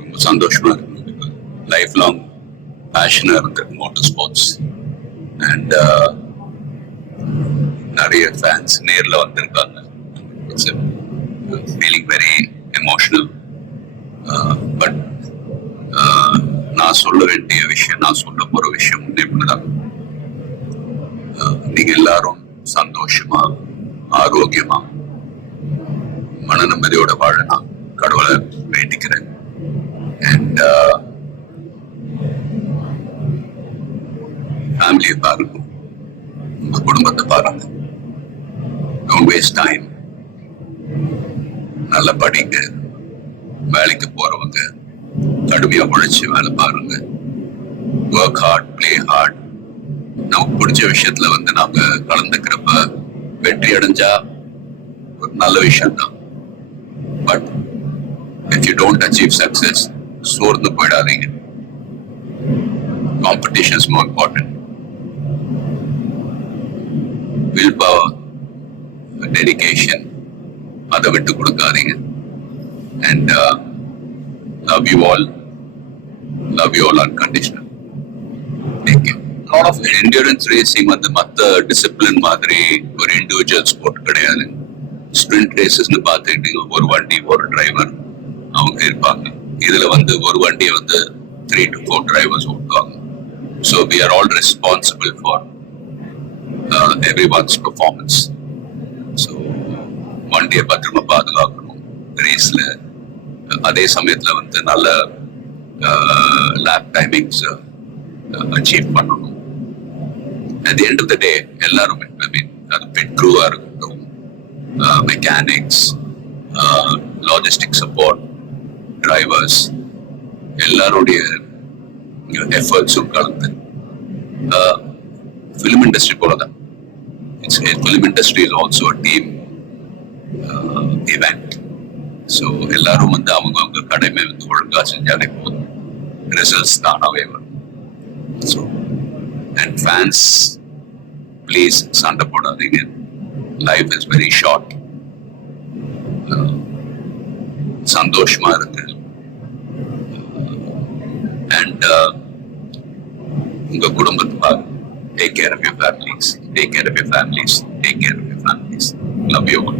ரொம்ப சந்தோஷமா இருக்கு. லைஃப் லாங் பேஷனா இருந்திருக்கு மோட்டார் ஸ்போர்ட்ஸ். அண்ட் நிறைய ஃபேன்ஸ் நேர்ல வந்திருக்காங்க. It's feeling very emotional. But நான் சொல்ல வேண்டிய விஷயம், நான் சொல்ல போற விஷயம் ஒன்றுதான். நீங்க எல்லாரும் சந்தோஷமா, ஆரோக்கியமா, மன நிம்மதியோட வாழ நான் கடவுளை வேண்டிக்கிறேன். அண்ட் ஃபேமிலியை பாருங்க, உங்க குடும்பத்தை பாருங்க. Don't waste time. நல்லா படிங்க. வேலைக்கு போறவங்க கடுமையா உழைச்சு வேலை பாருங்க. Work hard, play hard. நமக்கு பிடிச்ச விஷயத்துல நாம கலந்துக்கிறப்ப வெற்றி அடைஞ்சா ஒரு நல்ல விஷயம் தான். But if you don't achieve success, சோர்ந்து போயிடாதீங்க. Competition is more important. Willpower, dedication, அதை விட்டு கொடுக்காதீங்க. And love you all unconditional. Thank you. lot of endurance racing மத்த டிசிப்ளின் மாதிரி ஒரு இண்டிவிஜுவல் ஸ்போர்ட் கிடையாது. ஸ்பிரிண்ட் ரேசஸ்னு பார்த்துக்கிட்டீங்க, ஒரு வண்டி ஒரு டிரைவர் அவங்க இருப்பாங்க. இதுல ஒரு வண்டியை 3 to 4 டிரைவர்ஸ் ஓட்டுவாங்க. So we are all responsible for everyone's performance. So வண்டியை பத்திரமா பாதுகாக்கணும் ரேஸ்ல. அதே சமயத்துல நல்ல லேப் டைமிங்ஸ் அச்சீவ் பண்ணணும். At the end of the day, எல்லாரும் அது பிட் க்ரூவா இருக்கட்டும், மெக்கானிக்ஸ், லாஜிஸ்டிக் சப்போர்ட், டிரைவர்ஸ், எல்லாருடைய எஃபர்ட்ஸும் கலந்து ஃபிலிம் இண்டஸ்ட்ரி போலதான். Film industry is also a team event. So எல்லாரும் அவங்க கடமை ஒழுங்கா செஞ்சாலே போதும், ரிசல்ட்ஸ் தானாவே வரும். ஸோ and fans, please சண்டை போடாதீங்க. Life is very short. சந்தோஷமா இருக்கு. And உங்க குடும்பத்தை take care of your families. Take care of your families. Take care of your families. Love you all.